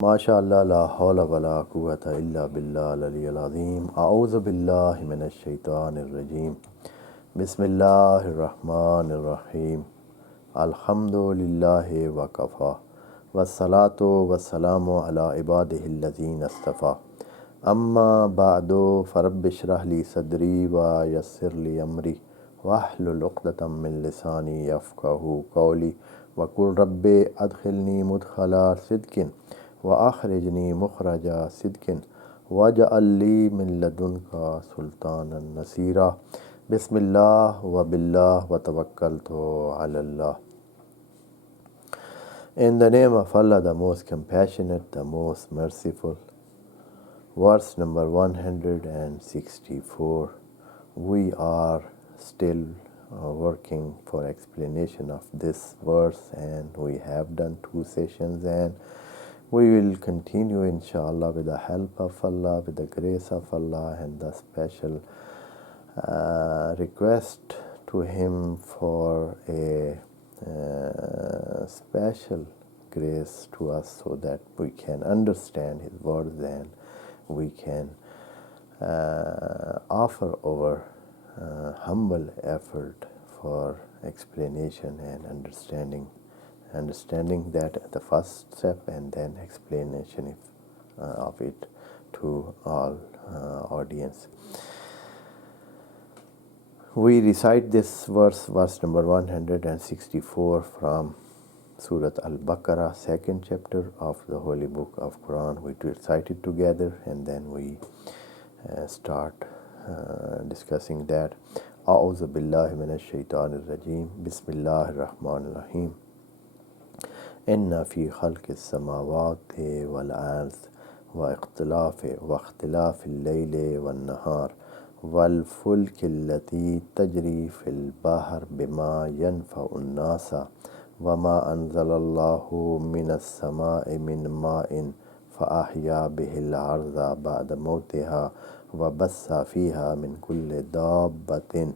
MashaAllah, la hawla wa la quwwata illa billah al-aliyyil azim. A'udhu billahi minash shaitanir rajim. Bismillahir rahmanir rahim. Alhamdulillahi wa kafa. Wassalatu wassalamu ala ibadihi allazina astafa. Amma ba'du farabbi shrah li sadri wa yassir li amri wahlul uqdatam min lisani yafqahu qawli wa qul rabbi adkhilni mudkhala sidqin wa akhrijni mukhraja sidqin waj'al li min ladunka sultanan nasira. Bismillah wa billah wa tawakkaltu ala Allah. In the name of Allah, the most compassionate, the most merciful. Verse number 164. We are still working for explanation of this verse, and we have done 2 sessions, and we will continue inshallah with the help of Allah, with the grace of Allah, and the special request to Him for a special grace to us so that we can understand His words and we can offer our humble effort for explanation and understanding that the first step, and then explanation of it to all audience. We recite this verse number 164 from Surah Al-Baqarah, 2nd chapter of the Holy Book of Quran. We recite it together and then we start discussing that. A'udhu billahi minash shaitanir rajim. Bismillahir rahmanir rahim. Inna fi khalqis samawati wal ardh wa ikhtilafil layli wan nahar wal fulki allati tajri fil bahr bima yanfa'un nasa وما أنزل الله من السماء من ماء فأحيا به الأرض بعد موتها وبث فيها من كل دابة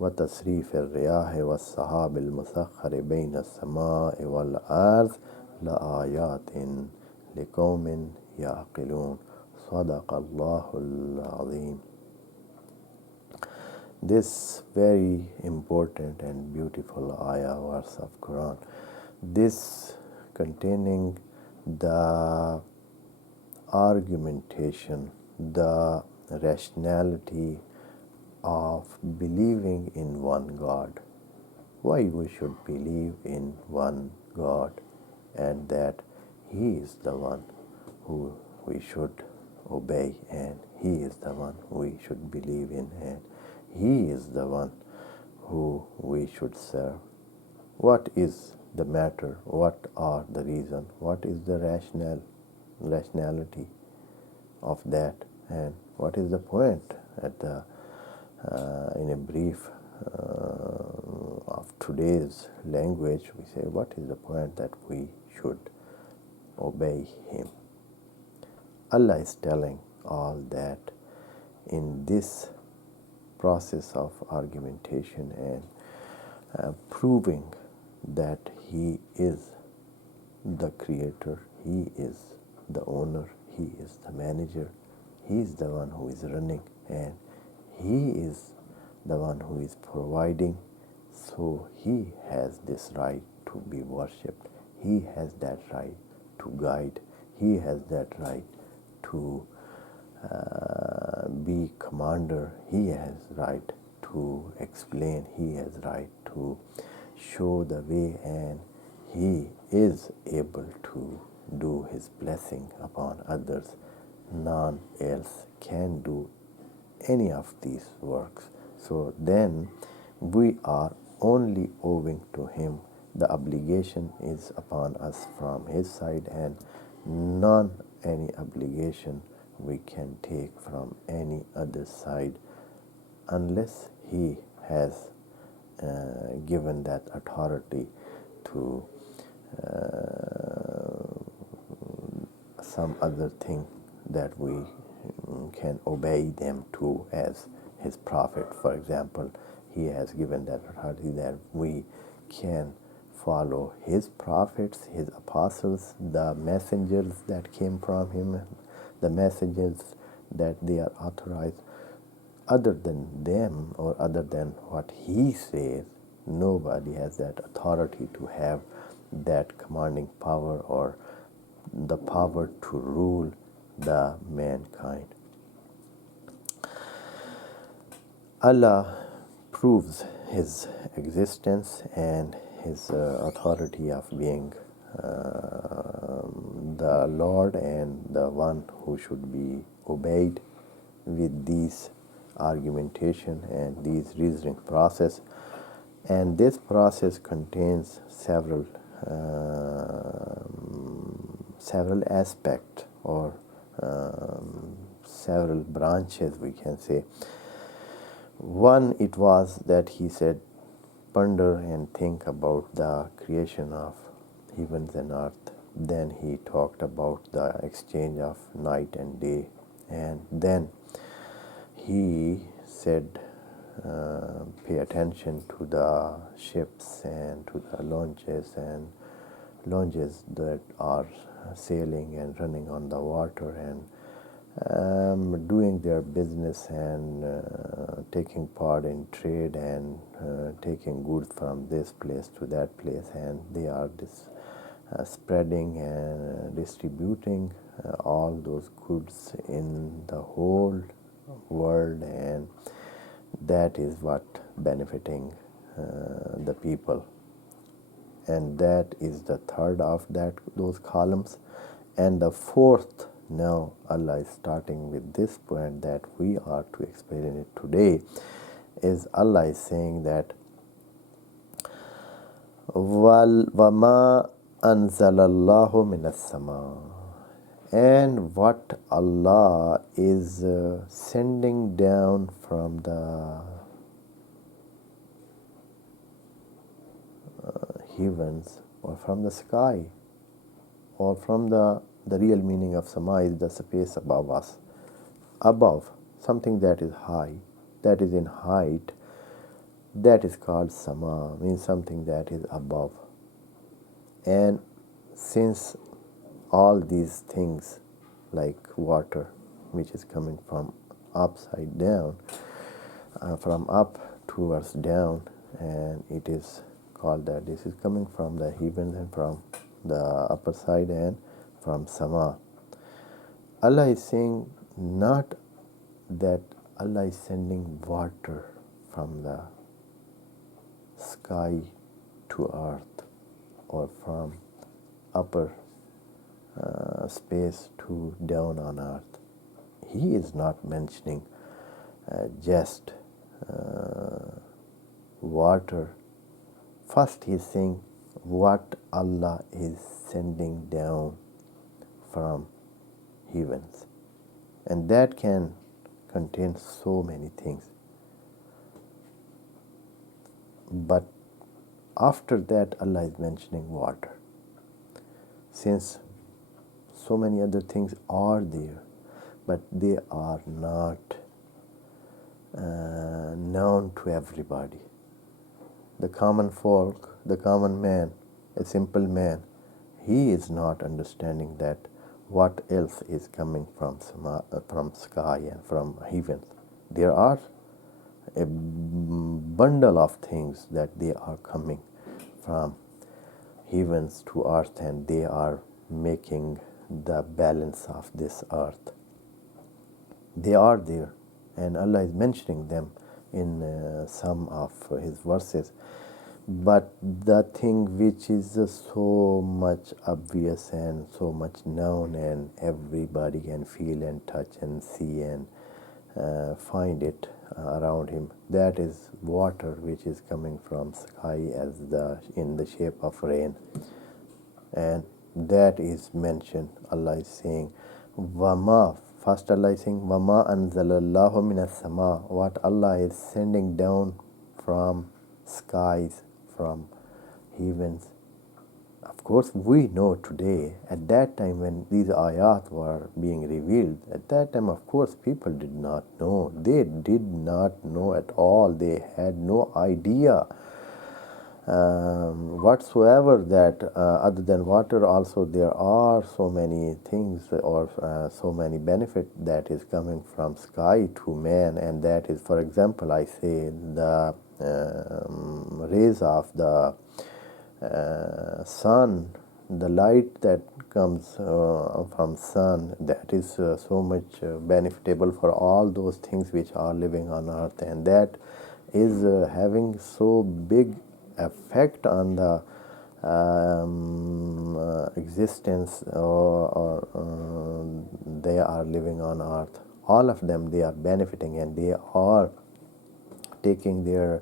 وتصريف الرياح والسحاب المسخر بين السماء والأرض لآيات لقوم يعقلون صدق الله العظيم. This very important and beautiful ayah verse of Quran, this containing the argumentation, the rationality of believing in one God, why we should believe in one God, and that He is the one who we should obey, and He is the one we should believe in, and He is the one who we should serve. What is the matter? What are the reason? What is the rationality of that? And what is the point at the in a brief of today's language, we say, what is the point that we should obey Him? Allah is telling all that in this process of argumentation and proving that He is the creator, He is the owner, He is the manager, He is the one who is running, and He is the one who is providing. So He has this right to be worshipped. He has that right to guide. He has that right to be commander. He has right to explain. He has right to show the way, and He is able to do His blessing upon others. None else can do any of these works. So then we are only owing to Him. The obligation is upon us from His side, and none any obligation we can take from any other side unless He has given that authority to some other thing that we can obey them to, as His prophet, for example. He has given that authority that we can follow his prophets, his apostles, the messengers that came from him, the messages that they are authorized. Other than them or other than what he says, nobody has that authority to have that commanding power or the power to rule the mankind. Allah proves his existence and his authority of being the Lord and the one who should be obeyed with these argumentation and these reasoning process. And this process contains several aspects or several branches, we can say. One, it was that he said, ponder and think about the creation of heavens and earth. Then he talked about the exchange of night and day. And then he said, pay attention to the ships and to the launches that are sailing and running on the water and doing their business and taking part in trade and taking goods from this place to that place, and they are spreading and distributing all those goods in the whole world, and that is what benefiting the people. And that is the third of those columns. And the fourth, now Allah is starting with this point that we are to explain it today, is Allah is saying that وَمَا أَنزَلَ اللَّهُ مِنَ السَّمَاءِ, and what Allah is sending down from the heavens or from the sky, or from the real meaning of sama is the space above us. Above, something that is high, that is in height, that is called sama, means something that is above. And since all these things like water, which is coming from upside down, from up towards down, and it is called that this is coming from the heavens and from the upper side and from sama. Allah is saying not that Allah is sending water from the sky to earth or from upper space to down on earth. He is not mentioning just water. First he is saying what Allah is sending down from heavens, and that can contain so many things. But after that Allah is mentioning water, since so many other things are there, but they are not known to everybody. The common folk, the common man, a simple man, he is not understanding that what else is coming from sky and from heavens. There are a bundle of things that they are coming from heavens to earth, and they are making the balance of this earth. They are there, and Allah is mentioning them in some of his verses. But the thing which is so much obvious and so much known and everybody can feel and touch and see and find it around him, that is water which is coming from sky as in the shape of rain. And that is mentioned. Allah is saying Wama. First Allah is saying Wama anzalallahu minas sama, what Allah is sending down from skies, from heavens. Of course, we know today, at that time when these ayat were being revealed, at that time, of course, people did not know. They did not know at all. They had no idea whatsoever that other than water, also there are so many things or so many benefit that is coming from sky to man, and that is, for example, I say the rays of the sun, the light that comes from sun, that is so much benefitable for all those things which are living on earth, and that is having so big effect on the existence or they are living on earth. All of them, they are benefiting, and they are taking their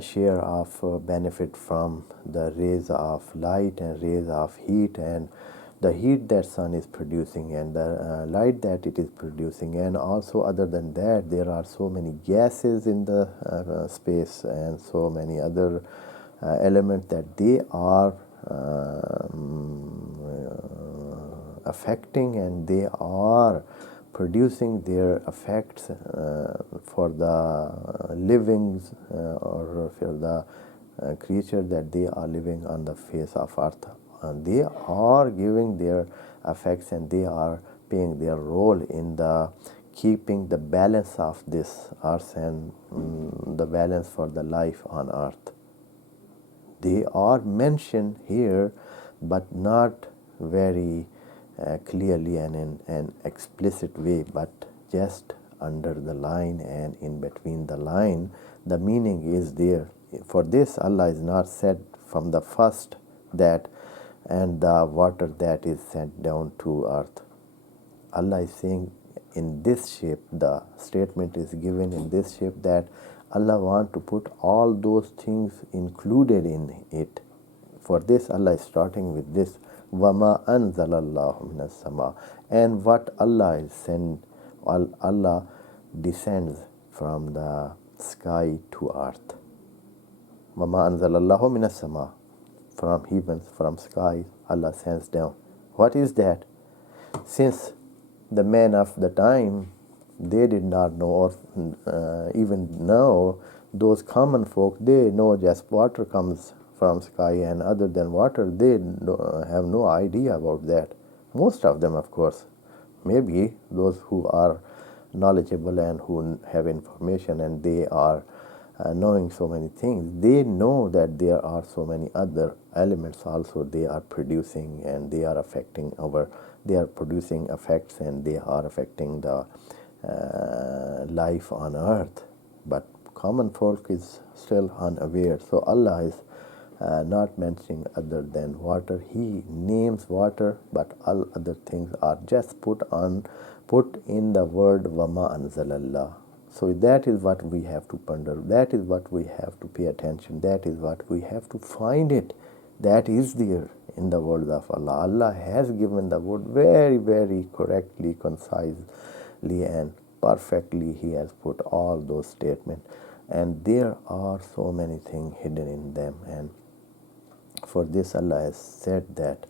share of benefit from the rays of light and rays of heat, and the heat that sun is producing and the light that it is producing. And also, other than that, there are so many gases in the space and so many other elements that they are affecting, and they are producing their effects for the livings or for the creature that they are living on the face of earth. And they are giving their effects, and they are playing their role in the keeping the balance of this earth and the balance for the life on earth. They are mentioned here, but not very clearly and in an explicit way, but just under the line and in between the line, the meaning is there. For this, Allah is not said from the first that and the water that is sent down to earth. Allah is saying in this shape, the statement is given in this shape that Allah wants to put all those things included in it. For this, Allah is starting with this, وَمَا أَنزَلَ اللَّهُ مِنَ السَّمَاءِ, and what Allah is sent, Allah descends from the sky to earth. وَمَا أَنزَلَ اللَّهُ مِنَ السَّمَاءِ, from heavens, from sky, Allah sends down. What is that? Since the men of the time, they did not know or even know, those common folk, they know just water comes from sky, and other than water, they have no idea about that. Most of them, of course. Maybe those who are knowledgeable and who have information and they are knowing so many things, they know that there are so many other elements also they are producing, and they are affecting they are producing effects, and they are affecting the life on earth. But common folk is still unaware. So Allah is not mentioning other than water. He names water, but all other things are just put in the word Wama Anzalallah. So that is what we have to ponder. That is what we have to pay attention. That is what we have to find it. That is there in the words of Allah. Allah has given the word very, very correctly, concisely, and perfectly. He has put all those statements, and there are so many things hidden in them. And for this, Allah has said that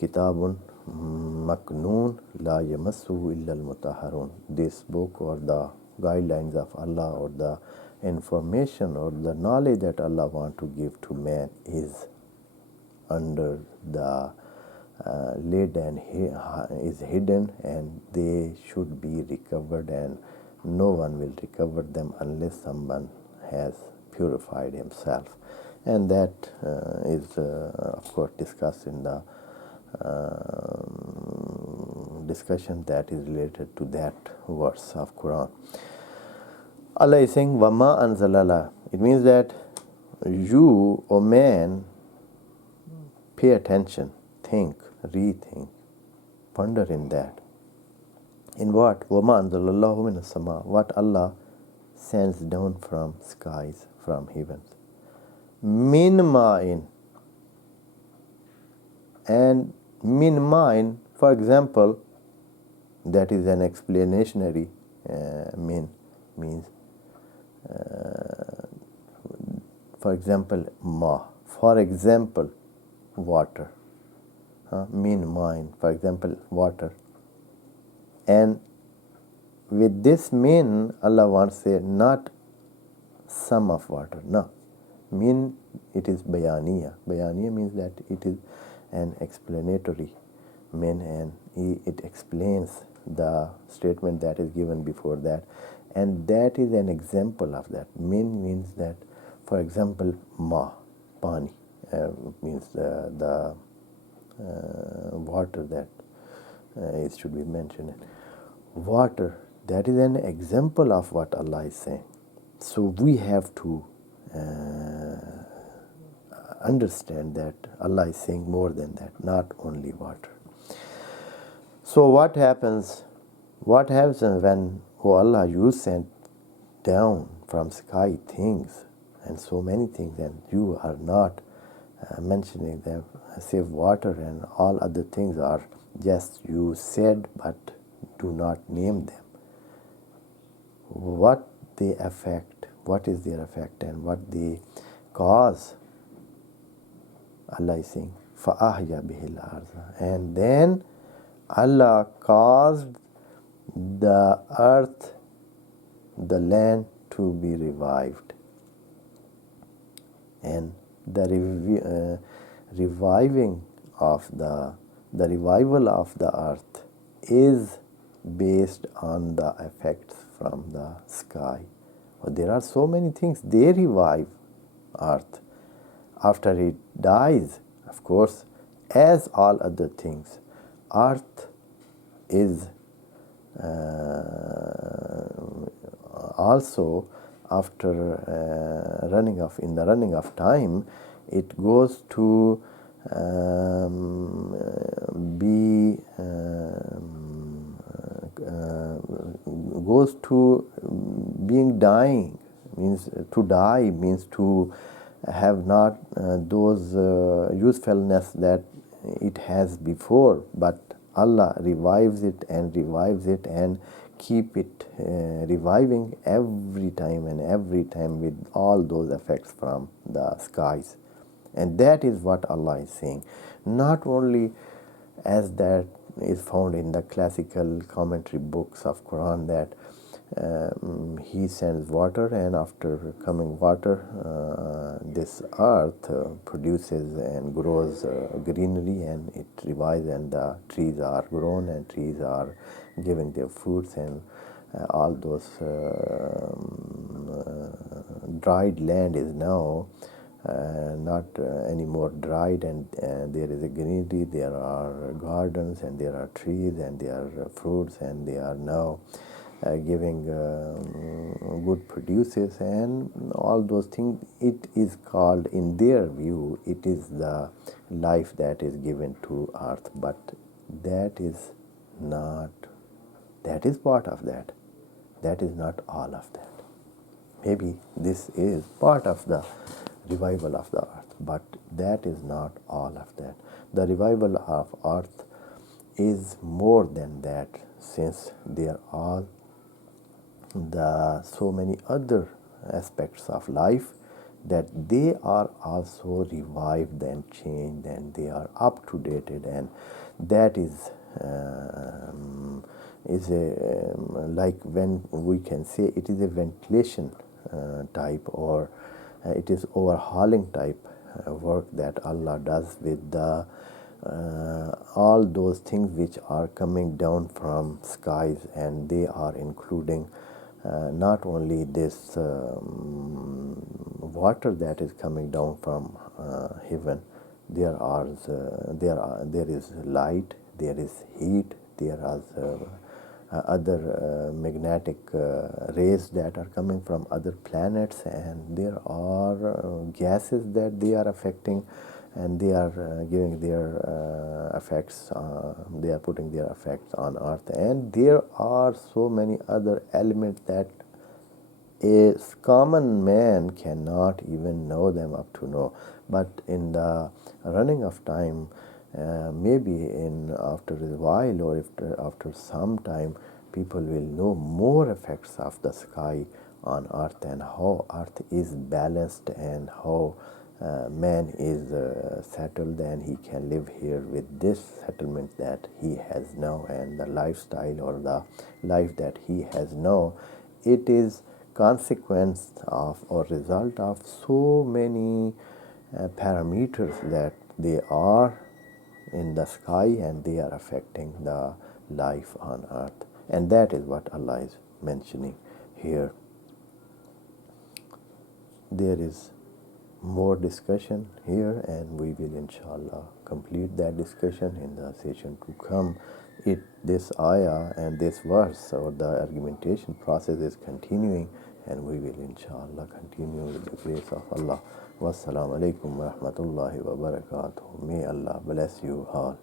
Kitabun Maknoon La Yamassuhu illa al-Mutahharun. This book, or the guidelines of Allah, or the information or the knowledge that Allah wants to give to man, is under the lid and is hidden, and they should be recovered, and no one will recover them unless someone has purified himself. And that is of course discussed in the discussion that is related to that verse of Quran. Allah is saying Wama Anzalala. It means that you, O man, pay attention, think, rethink, ponder in that. In what? وَمَا أَنزَلَ اللَّهُ مِنَ السَّمَاءِ, what Allah sends down from skies, from heavens. Min ma'in, and min ma'in, for example, that is an explanationary min, means for example, ma, for example, water. Min ma'in, for example, water. And with this min, Allah wants to say not some of water, no. Min, it is bayaniya. Bayaniya means that it is an explanatory min, and it explains the statement that is given before that, and that is an example of that. Min means that, for example, ma, pani, means the water that it should be mentioned. Water, that is an example of what Allah is saying. So we have to understand that Allah is saying more than that, not only water. So what happens when, oh Allah, you sent down from sky things and so many things, and you are not mentioning them, save water, and all other things are just you said but do not name them. What they affect, what is their effect, and what they cause? Allah is saying, فَأَحْيَا بِهِ الْأَرْضَ, and then Allah caused the earth, the land, to be revived. And the revival of the earth is based on the effects from the sky. But there are so many things, they revive earth after it dies, of course, as all other things. Earth is also, after in the running of time, it goes to being dying, means to die, means to have not those usefulness that it has before, but Allah revives it and keep it reviving every time with all those effects from the skies. And that is what Allah is saying. Not only as that is found in the classical commentary books of Quran, that He sends water, and after coming water, this earth produces and grows greenery, and it revives, and the trees are grown, and trees are giving their fruits, and all those dried land is now not anymore dried, and there is a greenery, there are gardens, and there are trees, and there are fruits, and they are now giving good produces, and all those things. It is called, in their view, it is the life that is given to earth, but that is not, that is part of that. That is not all of that. Maybe this is part of the revival of the earth, but that is not all of that. The revival of earth is more than that, since there are so many other aspects of life that they are also revived and changed, and they are up to date, and that is a like, when we can say it is a ventilation type, or it is overhauling type work that Allah does with the all those things which are coming down from skies, and they are including not only this water that is coming down from heaven. There is light, there is heat, there are other magnetic rays that are coming from other planets, and there are gases that they are affecting, and they are giving their effects, they are putting their effects on earth, and there are so many other elements that a common man cannot even know them up to know. But in the running of time, maybe after a while, or after some time, people will know more effects of the sky on earth, and how earth is balanced, and how man is settled, and he can live here with this settlement that he has now, and the lifestyle or the life that he has now. It is consequence of or result of so many parameters that they are in the sky and they are affecting the life on earth. And that is what Allah is mentioning here. There is more discussion here, and we will inshallah complete that discussion in the session to come. This ayah and this verse or the argumentation process is continuing, and we will inshallah continue with the grace of Allah. Wassalamu alaikum wa rahmatullahi wa barakatuh. May Allah bless you all.